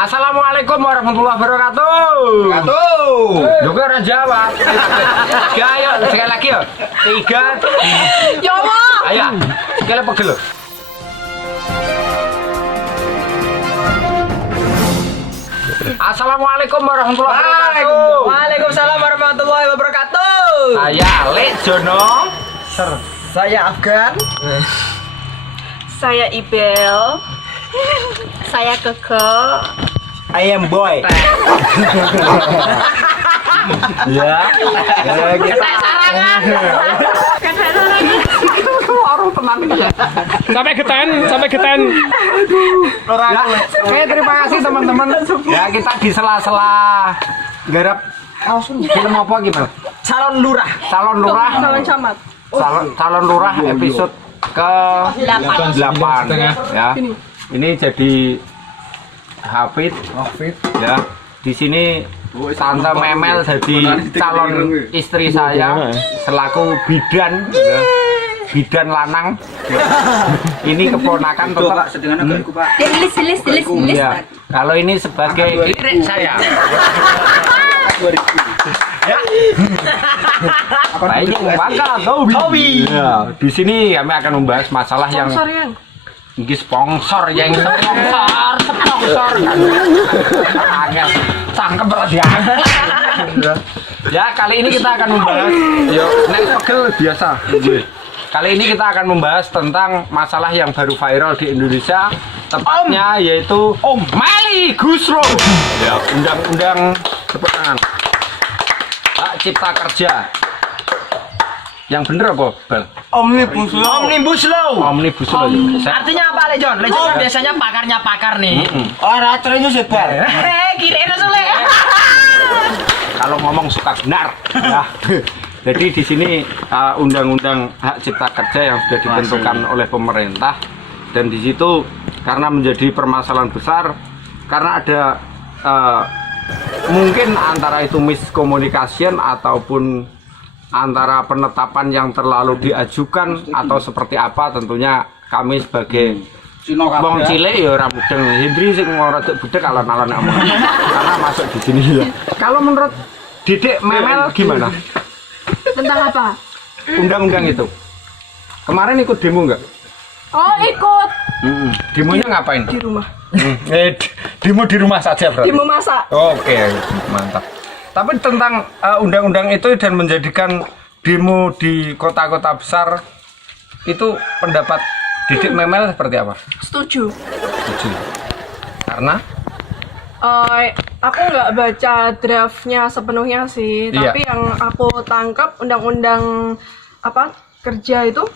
Assalamualaikum warahmatullahi wabarakatuh. Juga orang jawab. Tiga, ayo sekali lagi ya. Tiga. Ya Allah. Ayo, sekali pegel. Assalamualaikum warahmatullahi wabarakatuh. Waalaikumsalam warahmatullahi wabarakatuh. Saya Lek Jono. Saya Afgan. Saya Ibel. Saya Keke. I am boy. Ya. Kita sarangan. Warung teman ya. Sampai geten. Ya, oke, terima kasih teman-teman. Ya, kita di sela-sela garap film apa gitu? Calon lurah. Calon lurah. Calon camat. Calon lurah episode ke 8 ya. Ini jadi Hafid ya. Di sini Tante Memel jadi calon istri saya selaku bidan ya. Bidan lanang. Ini keponakan tetap Dilis. ya. Kalau ini sebagai irik saya. Ya. Baik, maka Tobi. Ya, di sini kami akan membahas masalah yang ini sponsor yang sponsor. Angel, cangkem berat ya. Ya, kali ini kita akan membahas nek pegel biasa. Kali ini kita akan membahas tentang masalah yang baru viral di Indonesia, tepatnya yaitu Meli Guslo. Ya, undang-undang tepuk tangan. Hak Cipta Kerja. Yang bener apa, Bal? Omnibus law. Artinya apa, Lejon? Lejon kan biasanya pakarnya pakar nih. Orang serius ya, Bal. Kirain Sule. Kalau ngomong suka benar. Ya. Jadi di sini undang-undang hak cipta kerja yang sudah ditentukan oleh pemerintah, dan di situ karena menjadi permasalahan besar karena ada mungkin antara itu miscommunication ataupun antara penetapan yang terlalu diajukan atau seperti apa, tentunya kami sebagai wong cilik ya ora mudeng. Hendri sing ora budek alon-alon karena masuk di sini ya. Kalau menurut Dedek Memel gimana? Tentang apa? Undang-undang itu. Kemarin ikut demo enggak? Oh, ikut. Demonya ngapain? Di rumah. Demo di rumah saja berarti. Demo masak. Oke, mantap. Tapi tentang undang-undang itu dan menjadikan demo di kota-kota besar, itu pendapat Dedek Memel seperti apa? Setuju. Setuju. Karena Aku nggak baca draftnya sepenuhnya sih, Iya. tapi yang aku tangkap undang-undang apa kerja itu,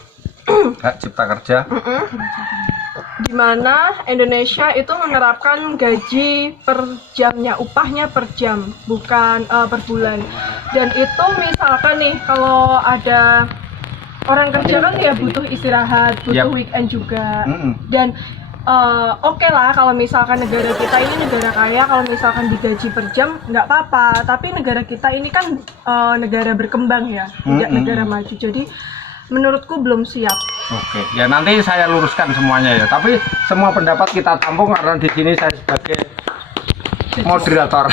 hak cipta kerja. di mana Indonesia itu menerapkan gaji per jamnya, upahnya per jam, bukan per bulan. Dan itu misalkan nih kalau ada orang kerja kan ya butuh istirahat, butuh Yap. weekend juga, Mm-mm. dan oke lah kalau misalkan negara kita ini negara kaya, kalau misalkan digaji per jam nggak apa-apa, tapi negara kita ini kan negara berkembang ya, tidak negara maju, jadi menurutku belum siap. Oke, ya nanti saya luruskan semuanya ya. Tapi semua pendapat kita tampung karena di sini saya sebagai moderator.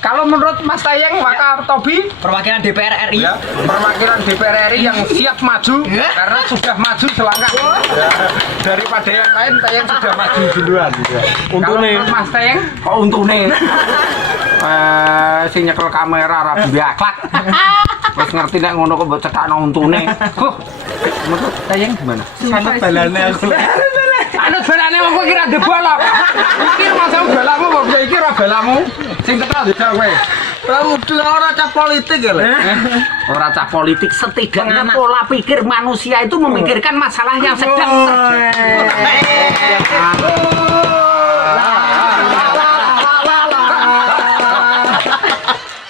Kalau menurut Mas Tayeng, maka Tobi Perwakilan DPR RI. ya, perwakilan DPR RI yang siap maju karena sudah maju selangkah. Ya, daripada yang lain, Tayeng sudah maju duluan. Ya. Kalau menurut Mas Tayeng, kok untune? Sing nyekel kamera ra biaklak. Wis ngerti nek ngono kok mbok cetakno untune. Menurut Tayeng gimana? Sangat balane aku. Anut balane wong kowe kira debalok. Iki masamu balamu kok iki ora balamu. Sing tekan dijak kowe. Pramudu ora cah politik ya, Le. Ora cah politik, setidaknya pola pikir manusia itu memikirkan masalah yang sedang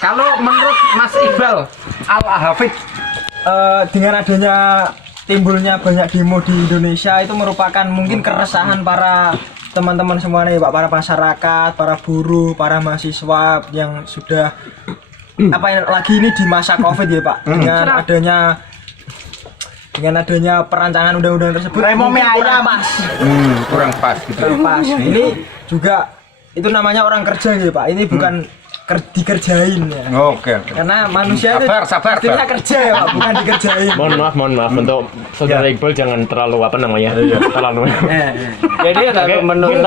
Kalau menurut Mas Iqbal Al-Hafid, Dengan adanya timbulnya banyak demo di Indonesia itu merupakan mungkin keresahan para teman-teman semuanya ya Pak, para masyarakat, para buruh, para mahasiswa yang sudah lagi ini di masa Covid ya Pak, dengan adanya perancangan undang-undang tersebut mungkin kurang pas. kurang pas gitu. Kurang pas. Ini juga itu namanya orang kerja gitu Pak. Ini bukan dikerjain ya. Oke. Karena manusia itu Sabar. mestinya kerja ya Pak, bukan dikerjain. Mohon maaf untuk saudara Iqbal jangan terlalu apa namanya? Terlalu. Jadi kalau menurut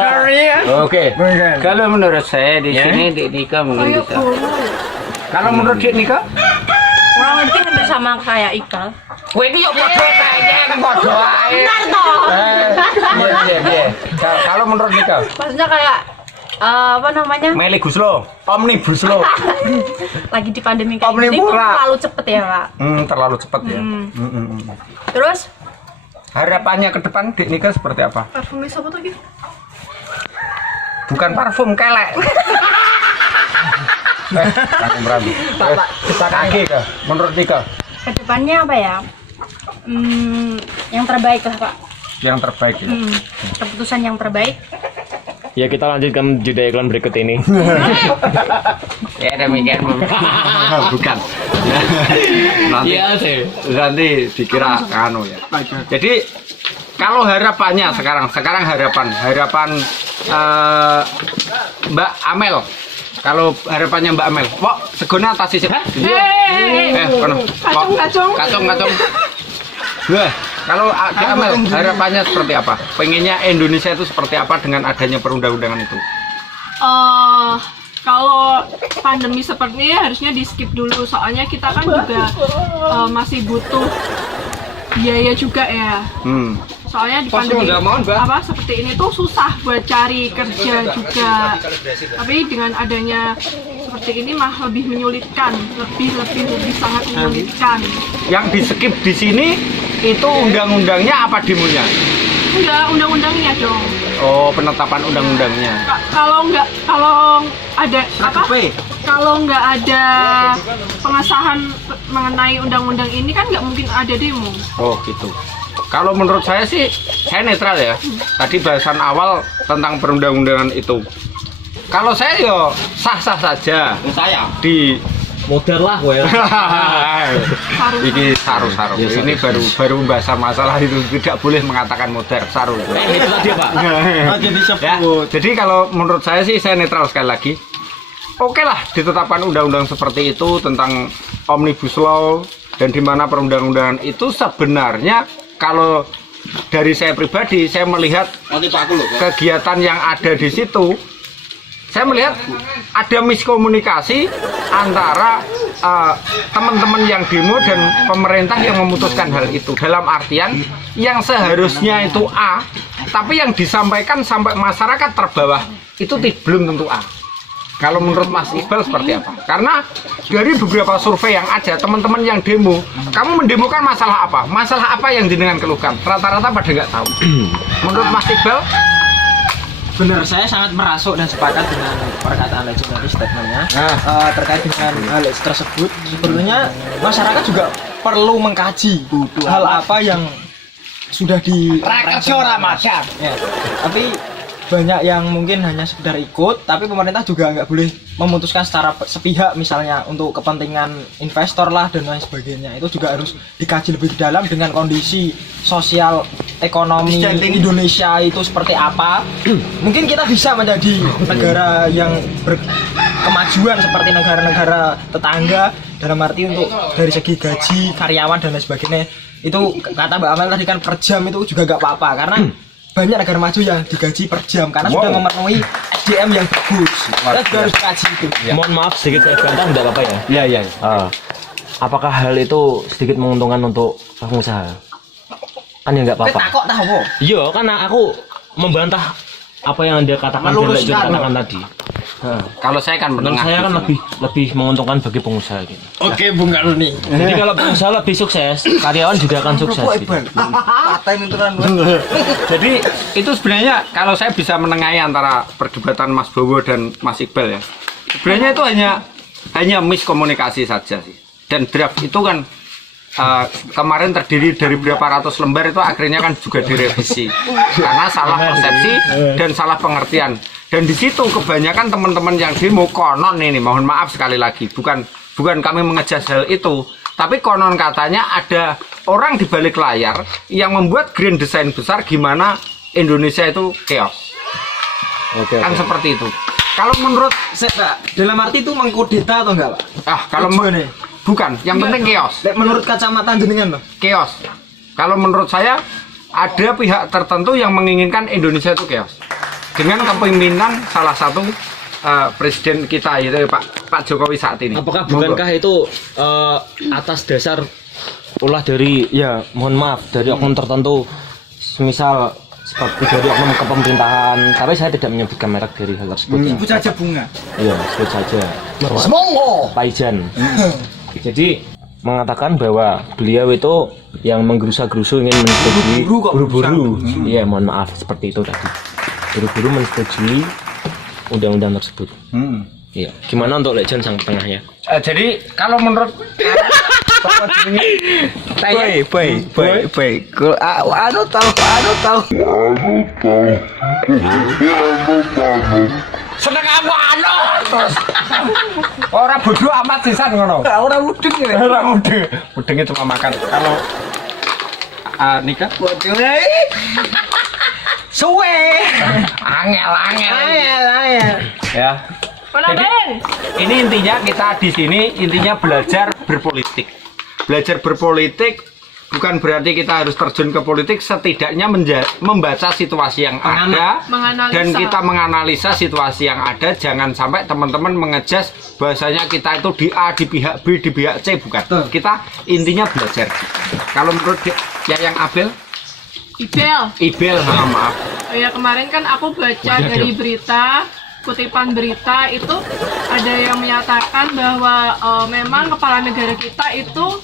Oke. Bukan. Kalau menurut saya di sini Dik Nika mungkin Ayo bisa. guru. Kalau menurut Dik Nika? Kurang lebih hampir sama kayak Ikal. Wah ini yuk bodoh kayaknya kan bodoh aja. Benar toh. Iya. Kalau menurut Nika? Maksudnya kayak apa namanya? Meli Guslo, Omnibus Law. Lagi di pandemi kayak gini Omnibus Law. terlalu cepet ya, Pak. Terlalu cepat ya. Terus Harapannya ke depan Dik Nika seperti apa? Parfumis apa tuh gitu? Bukan parfum kelek. Ragu. Kaki ke menurut Nika kedepannya apa ya? Yang terbaik lah, Pak. yang terbaik ya. Keputusan yang terbaik. Ya kita lanjutkan jeda iklan berikut ini. Ya demikian bukan. Nanti dikira anu ya. Jadi kalau harapannya sekarang harapan Mbak Amel. Kalau harapannya Mbak Amel, wah segona atas sih. Kacung. Wah, kalau Mbak Amel harapannya seperti apa? Pengennya Indonesia itu seperti apa dengan adanya perundang-undangan itu? Kalau pandemi seperti ini harusnya di skip dulu, soalnya kita kan juga masih butuh biaya juga ya. Soalnya di pandemi seperti ini tuh susah buat cari kerja juga. Tapi dengan adanya seperti ini mah lebih menyulitkan, lebih sangat menyulitkan. Yang di skip di sini itu undang-undangnya apa demonya? Enggak, undang-undangnya dong. Oh, penetapan undang-undangnya. Kalau nggak ada pengesahan mengenai undang-undang ini kan nggak mungkin ada demo. Oh gitu. Kalau menurut saya sih, saya netral ya. Tadi bahasan awal tentang perundang-undangan itu. Kalau saya yo sah-sah saja. Saya di Modern lah gue. Ini saru. Ini baru bahasa masalah itu tidak boleh mengatakan modern saru. Itu tadi Pak. Ya, jadi kalau menurut saya sih saya netral sekali lagi. Oke lah ditetapkan undang-undang seperti itu tentang Omnibus Law dan di mana perundang-undangan itu sebenarnya kalau dari saya pribadi saya melihat kegiatan yang ada di situ, saya melihat ada miskomunikasi antara teman-teman yang demo dan pemerintah yang memutuskan hal itu. Dalam artian yang seharusnya itu A, tapi yang disampaikan sampai masyarakat terbawah itu belum tentu A. Kalau menurut Mas Iqbal seperti apa? Karena dari beberapa survei yang ada, teman-teman yang demo, kamu mendemokan masalah apa? Masalah apa yang jenengan keluhkan? Rata-rata pada nggak tahu. Menurut Mas Iqbal? Benar, saya sangat merasuk dan sepakat dengan perkataan legendaris statementnya terkait dengan hal tersebut. Sebenarnya masyarakat juga perlu mengkaji hal apa yang sudah ya, tapi banyak yang mungkin hanya sekedar ikut, tapi pemerintah juga nggak boleh memutuskan secara sepihak, misalnya untuk kepentingan investor lah dan lain sebagainya. Itu juga harus dikaji lebih dalam dengan kondisi sosial ekonomi Indonesia itu seperti apa. Mungkin kita bisa menjadi negara yang berkemajuan seperti negara-negara tetangga, dalam arti untuk dari segi gaji karyawan dan lain sebagainya. Itu kata Mbak Amel tadi kan per jam itu juga nggak apa-apa, karena banyak negara maju yang digaji per jam karena sudah memenuhi SDM yang bagus. Kita juga harus kaji itu. Mohon maaf sedikit saya bantah, tidak apa-apa ya? Iya. Apakah hal itu sedikit menguntungkan untuk pengusaha? Kan ya nggak apa-apa. Kok tahu? Iya, karena aku membantah apa yang dia katakan tadi. Kalau saya kan Menurut menengah. saya kan lebih menguntungkan bagi pengusaha gitu. Oke, Bung Karuni. Jadi kalau pengusaha lebih sukses, karyawan juga akan sukses gitu. Jadi itu sebenarnya kalau saya bisa menengahi antara perdebatan Mas Bowo dan Mas Iqbal ya. Sebenarnya itu hanya miskomunikasi saja sih. Dan draft itu kan kemarin terdiri dari berapa ratus lembar, itu akhirnya kan juga direvisi karena salah persepsi dan salah pengertian. Dan di situ kebanyakan teman-teman yang demo konon ini, mohon maaf sekali lagi, bukan kami mengejas hal itu, tapi konon katanya ada orang di balik layar yang membuat grand design besar gimana Indonesia itu chaos. Kan seperti itu. Kalau menurut Pak, dalam arti itu mengkudeta atau enggak, Pak? kalau Tujuannya? bukan, yang penting chaos. Lek menurut kacamata jenengan, Pak? Chaos. Kalau menurut saya ada pihak tertentu yang menginginkan Indonesia itu chaos. Dengan kepemimpinan salah satu presiden kita yaitu Pak Jokowi saat ini. Apakah bukankah itu atas dasar ulah dari mohon maaf dari oknum tertentu, semisal seperti dari oknum kepemerintahan, tapi saya tidak menyebutkan merek dari hal tersebut. Sebut saja Bunga. Iya, sebut saja. Semongo. Pak Ijan. Jadi mengatakan bahwa beliau itu yang menggerusa-gerusu ingin menyetujui buru-buru. Iya, mohon maaf seperti itu tadi. Buru-buru menyetujui undang-undang tersebut. Iya. Gimana untuk Legend sang tengahnya? Jadi kalau menurut Boy. Anu tahu. seneng apa terus orang bodoh amat sisan ngono. Ora mudeng ya. Orang mudengnya cuma makan. Kalau nikah Suwe. angel ya. Jadi ini intinya kita di sini intinya belajar berpolitik. Belajar berpolitik bukan berarti kita harus terjun ke politik, setidaknya membaca situasi yang ada dan kita menganalisa situasi yang ada. Jangan sampai teman-teman mengejas bahasanya kita itu di A, di pihak B, di pihak C, bukan. Kita intinya belajar. Kalau menurut yang Abel? Ibel, maaf. Ya kemarin kan aku baca dari berita, kutipan berita itu ada yang menyatakan bahwa memang kepala negara kita itu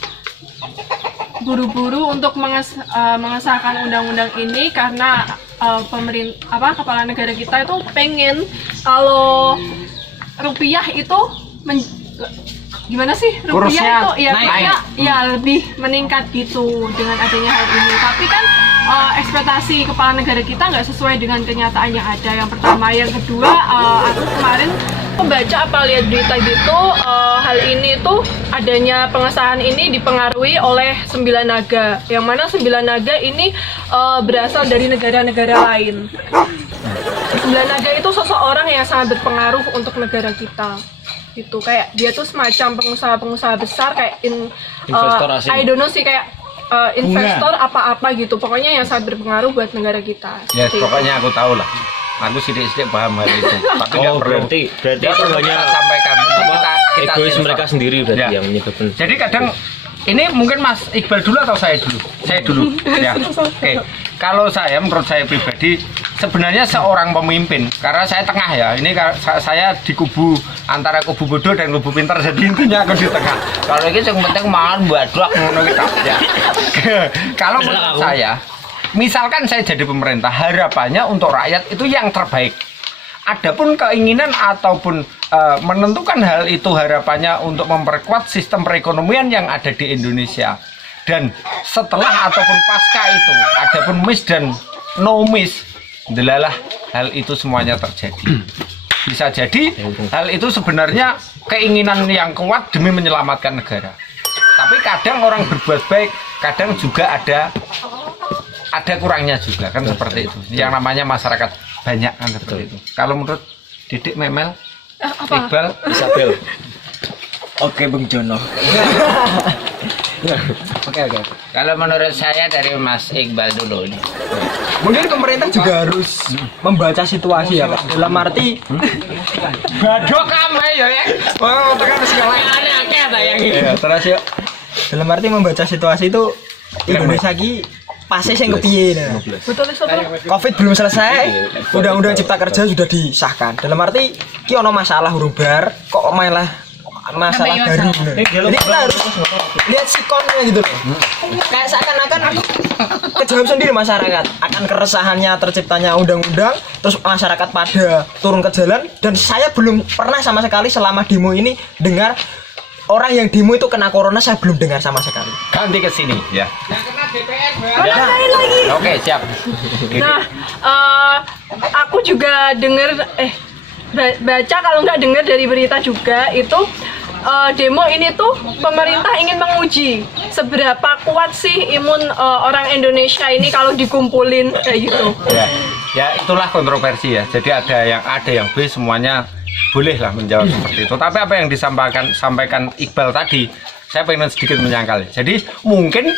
buru-buru untuk mengesahkan undang-undang ini karena kepala negara kita itu pengen kalau rupiah itu gimana sih rupiah kurusnya itu lebih meningkat gitu dengan adanya hal ini. Tapi kan ekspektasi kepala negara kita nggak sesuai dengan kenyataan yang ada. Yang pertama, yang kedua, aku kemarin membaca lihat berita gitu, hal ini tuh adanya pengesahan ini dipengaruhi oleh 9 naga, yang mana 9 naga ini berasal dari negara-negara lain. 9 naga itu seseorang yang sangat berpengaruh untuk negara kita. Gitu, kayak dia tuh semacam pengusaha-pengusaha besar kayak investor asing. I don't know sih, kayak investor apa-apa gitu, pokoknya yang sangat berpengaruh buat negara kita. Ya, pokoknya aku tahu lah. Aku sidik-sidik paham hal itu. Tapi nggak perlu. berarti itu hanya kita sampaikan. Kita egois sensor. mereka sendiri berarti Ya. yang menyebabkan. Jadi kadang ini mungkin Mas Iqbal dulu atau saya dulu? Saya dulu. Ya. Oke. Kalau saya, menurut saya pribadi, sebenarnya seorang pemimpin, karena saya tengah ya. Ini saya di kubu antara kubu bodoh dan kubu pintar, jadi intinya aku di tengah. Kalau ini yang penting makan badok ngono kita. Ya. Kalau menurut saya, misalkan saya jadi pemerintah, harapannya untuk rakyat itu yang terbaik. Adapun keinginan ataupun menentukan hal itu harapannya untuk memperkuat sistem perekonomian yang ada di Indonesia. Dan setelah ataupun pasca itu, adapun miss dan no miss, delalah hal itu semuanya terjadi. Bisa jadi hal itu sebenarnya keinginan yang kuat demi menyelamatkan negara. Tapi kadang orang berbuat baik, kadang juga ada kurangnya juga kan seperti itu. Yang namanya masyarakat banyak kan seperti itu. Kalau menurut Didik, Memel, Iqbal, Isabel. Oke, Bung Jono. Oke. Kalau menurut saya dari Mas Iqbal dulu ini. Mungkin pemerintah juga harus membaca situasi ya, Pak. Dalam arti Badok kame ya. Oh, tekan segala aneh-aneh ta yang ini. Terus yuk. dalam arti membaca situasi itu Indonesia ki pasti sing kepiye nah. Betul. Covid belum selesai, undang-undang cipta kerja sudah disahkan. Dalam arti ki ono masalah huruf bar, kok malah masalah baru. Jadi kita harus lihat sikonnya gitu loh. Kayak seakan-akan kejawab sendiri masyarakat akan keresahannya terciptanya undang-undang, terus masyarakat pada turun ke jalan, dan saya belum pernah sama sekali selama demo ini dengar orang yang demo itu kena corona, saya belum dengar sama sekali. Ganti ke sini ya. Lagi. Oke, siap. Nah, aku juga dengar baca, kalau nggak dengar dari berita juga itu demo ini tuh pemerintah ingin menguji seberapa kuat sih imun orang Indonesia ini kalau dikumpulin kayak gitu. Ya itulah kontroversi ya. Jadi ada yang A, ada yang B, semuanya bolehlah menjawab seperti itu. Tapi apa yang sampaikan Iqbal tadi, saya pengen sedikit menyangkal. Jadi mungkin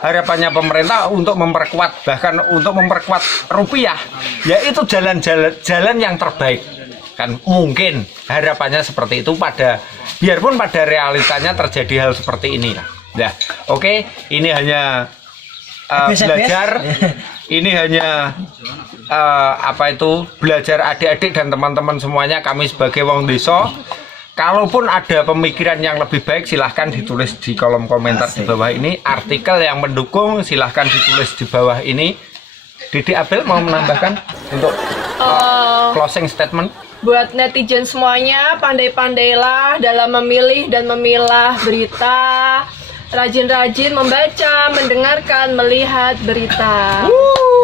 harapannya pemerintah untuk memperkuat, bahkan untuk memperkuat rupiah, yaitu jalan yang terbaik. Kan mungkin harapannya seperti itu, biarpun pada realitanya terjadi hal seperti ini lah. Nah, oke, ini hanya belajar, ini hanya belajar adik-adik dan teman-teman semuanya. Kami sebagai wong desa, kalaupun ada pemikiran yang lebih baik, silahkan ditulis di kolom komentar di bawah ini. Artikel yang mendukung silahkan ditulis di bawah ini. Didi Abel mau menambahkan untuk closing statement? Buat netizen semuanya, pandai-pandailah dalam memilih dan memilah berita. Rajin-rajin membaca, mendengarkan, melihat berita.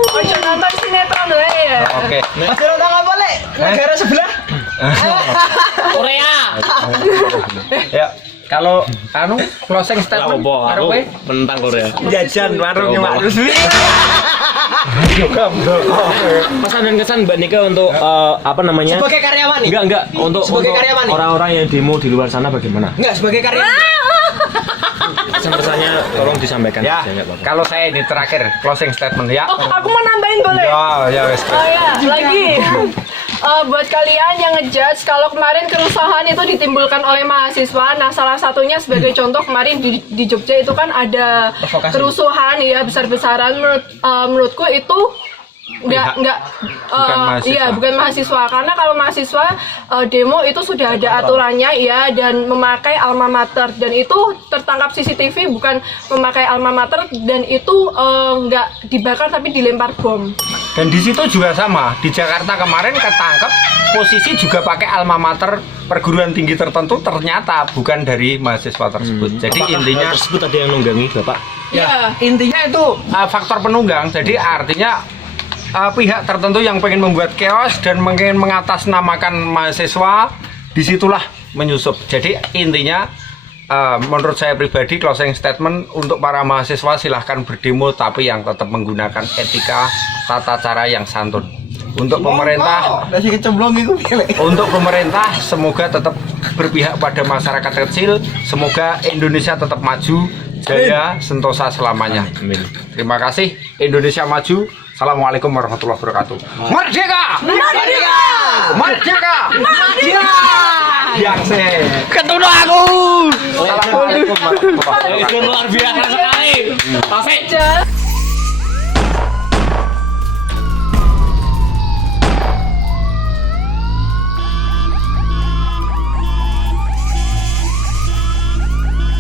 Ojo nonton sinetron ya. Oke. Mas Jero tak boleh. Negara sebelah. Korea. Ya, kalau closing statement Aku tentang Korea. jajan warungnya Mak Rusmi. Pesan dan kesan Mbak Nika untuk Sebagai karyawan nih. Enggak untuk Sebagai karyawan nih. orang-orang yang demo di luar sana bagaimana? Enggak, sebagai karyawan. Pesan-pesannya tolong disampaikan. Ya, nggak apa-apa. kalau saya ini terakhir closing statement ya. Oh, aku mau nambahin boleh? Ya wes. Oh ya, lagi. Buat kalian yang ngejudge kalau kemarin kerusuhan itu ditimbulkan oleh mahasiswa. Nah, salah satunya sebagai contoh kemarin di Jogja itu kan ada kerusuhan ya besar-besaran. Menurutku itu bukan mahasiswa, karena kalau mahasiswa demo itu sudah ada aturannya ya, dan memakai alma mater, dan itu tertangkap CCTV bukan memakai alma mater, dan itu nggak dibakar tapi dilempar bom. Dan di situ juga sama, di Jakarta kemarin ketangkep posisi juga pakai alma mater perguruan tinggi tertentu, ternyata bukan dari mahasiswa tersebut. Jadi Apakah intinya hal tersebut ada yang nunggangi Bapak? ya, intinya itu faktor penunggang. Jadi artinya pihak tertentu yang pengen membuat chaos dan pengen mengatasnamakan mahasiswa, disitulah menyusup. Jadi intinya menurut saya pribadi closing statement untuk para mahasiswa, silahkan berdemo tapi yang tetap menggunakan etika tata cara yang santun. Untuk pemerintah, semoga tetap berpihak pada masyarakat kecil. Semoga Indonesia tetap maju, jaya, sentosa selamanya. Amin. Terima kasih. Indonesia maju. Assalamualaikum warahmatullahi wabarakatuh. Merdeka! Merdeka! Merdeka! Merdeka! Yang ketemu aku. Assalamualaikum warahmatullahi wabarakatuh. Luar biasa sekali. Taufik.